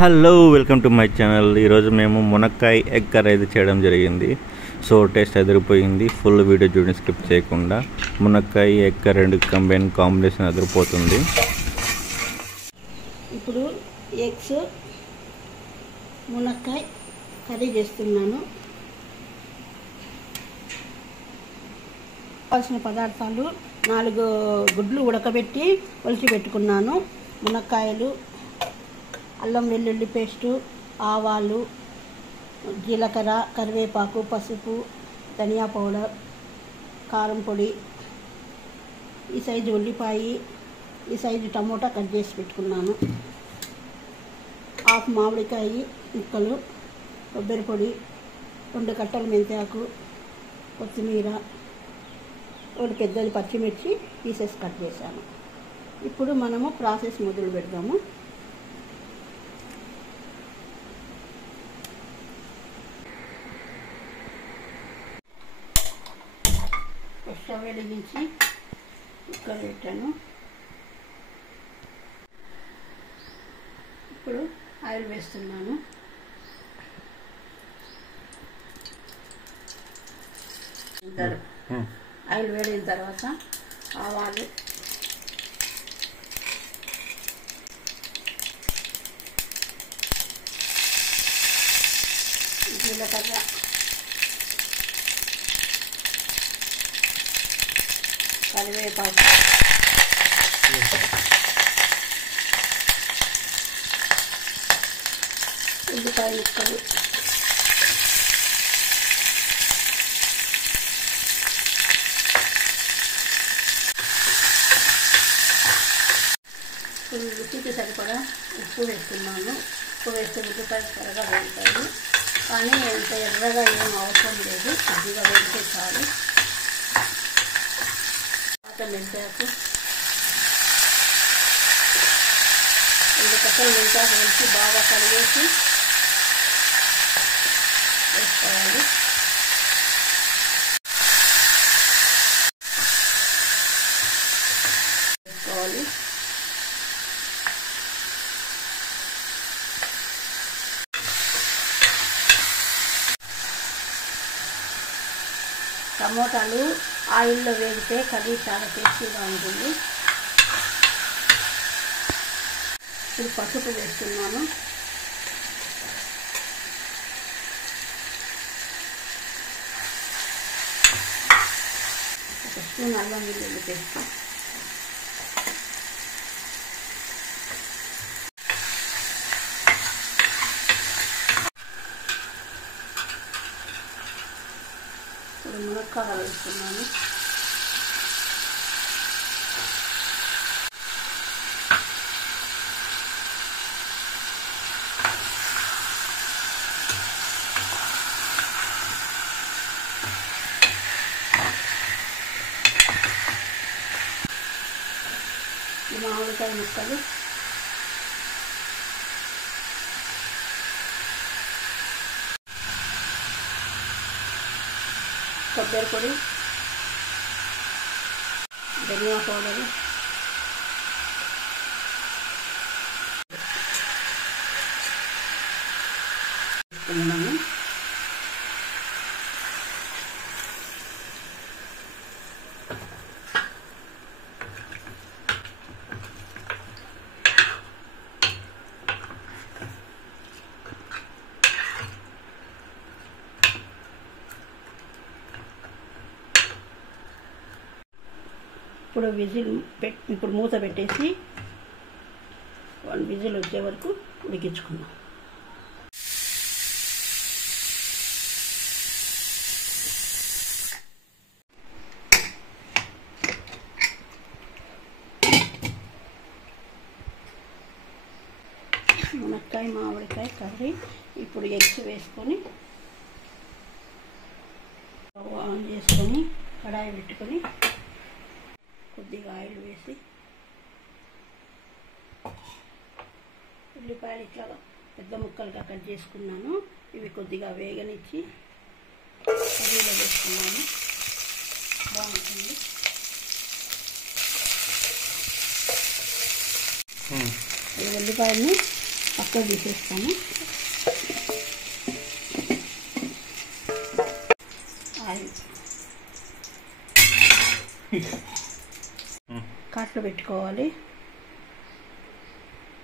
Hello welcome to my channel. ఈరోజు మేము మునక్కాయ ఎగ్ కర్రీ అయితే చేయడం జరిగింది. సో టేస్ట్ అదిరిపోయింది. ఫుల్ వీడియో చూడండి, స్కిప్ చేయకుండా. మునక్కాయ ఎగ్ కర్రీ రెండు కాంబినేషన్ అదిరిపోతుంది. ఇప్పుడు ఎగ్స్ మునక్కాయ కర్రీ చేస్తున్నాను. కావాల్సిన పదార్థాలు 4 గుడ్లు ఉడకబెట్టి ఒలిచి పెట్టుకున్నాను. మునక్కాయలు, అల్లం వెల్లుల్లి పేస్టు, ఆవాలు, జీలకర్ర, కరివేపాకు, పసుపు, ధనియా పౌడర్, కారం పొడి, ఈ సైజు ఉల్లిపాయ, ఈ సైజు టమోటా కట్ చేసి పెట్టుకున్నాను. హాఫ్ మామిడికాయ ముక్కలు, కొబ్బరి పొడి, 2 కట్టలు మెంతాకు, కొత్తిమీర, 1 పెద్దది పచ్చిమిర్చి పీసెస్ కట్ చేశాను. ఇప్పుడు మనము ప్రాసెస్ మొదలు పెడదాము. స్టవ్ వెలిగించి కుక్కర్ పెట్టాను. ఇప్పుడు ఆయిల్ వేస్తున్నాను. ఆయిల్ వేడిన తర్వాత ఆవాలు, జీలకర్ర, కరివేపాకు, ఉల్లిపాయ ముక్కలు, రుచికి సరిపడా ఉప్పు వేస్తున్నాను. ఉప్పు వేస్తే ఉల్లిపాయ త్వరగా వేగుతాయి, కానీ అంత ఎర్రగా ఏం అవసరం లేదు, కొద్దిగా వేస్తే చాలు. మెంతాకు, 2 కట్టలు మెంతాకు వేసి బాగా కడిగేసి వేసుకోవాలి. టమోటాలు ఆయిల్లో వేగితే కర్రీ చాలా టేస్టీగా ఉంటుంది. ఇప్పుడు పసుపు వేస్తున్నాను. ఒక స్పూన్ అల్లం వెల్లుల్లి పేస్ట్, మునక్కాయ వేస్తున్నాను. మామిడికాయ ముక్కలు, కొబ్బరి పొడి, ధనియా పౌడరు, వేసుకున్నాము. ఇప్పుడు మూత పెట్టేసి 1 విజిల్ వచ్చే వరకు ఉడికించుకుందాం. మునక్కాయ మామిడికాయ కర్రీ. ఇప్పుడు ఎగ్స్ వేసుకొని ఆన్ చేసుకొని కడాయి పెట్టుకొని కొద్దిగా ఆయిల్ వేసి ఉల్లిపాయలు ఇట్లా పెద్ద ముక్కలుగా కట్ చేసుకున్నాను. ఇవి కొద్దిగా వేగనిచ్చి కర్రీలో వేసుకున్నాను. బాగుంటుంది. ఈ ఉల్లిపాయల్ని పక్కకు తీసేస్తాను. ఆయిల్ కాట్లు పెట్టుకోవాలి.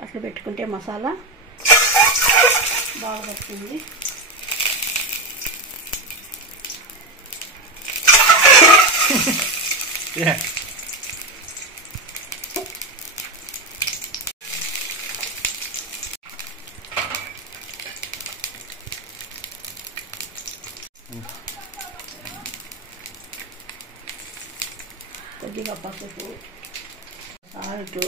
అట్లా పెట్టుకుంటే మసాలా బాగా పడుతుంది. కొద్దిగా పసుపు, సాల్ట్,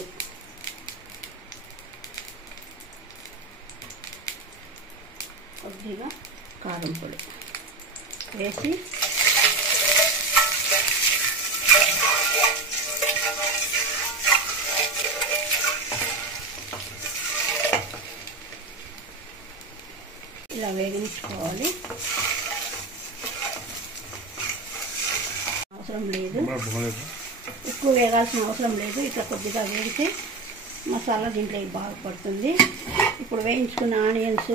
కొద్దిగా కారం పొడి వేసి ఇలా వేగించుకోవాలి. అవసరం లేదు, ఎక్కువ వేగాల్సిన అవసరం లేదు. ఇట్లా కొద్దిగా వేగితే మసాలా దీంట్లోకి బాగా పడుతుంది. ఇప్పుడు వేయించుకున్న ఆనియన్స్,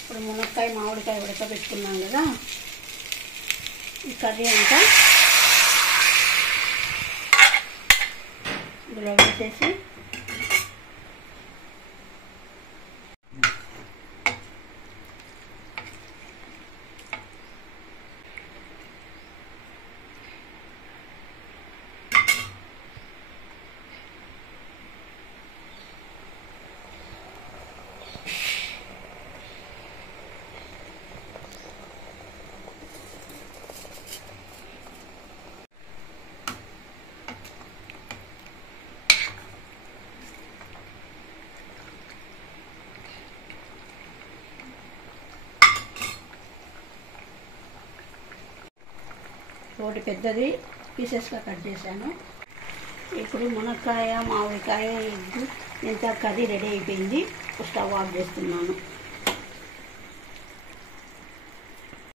ఇప్పుడు మునక్కాయ మామిడికాయ ఉడకబెట్టుకున్నాం కదా, ఈ కర్రీ అంతా ఇందులో వేసేసి ఒకటి పెద్దది పీసెస్గా కట్ చేశాను. ఇప్పుడు మునక్కాయ, మామిడికాయ, ఎగ్ ఇంత కర్రీ రెడీ అయిపోయింది. స్టవ్ ఆఫ్ చేస్తున్నాను.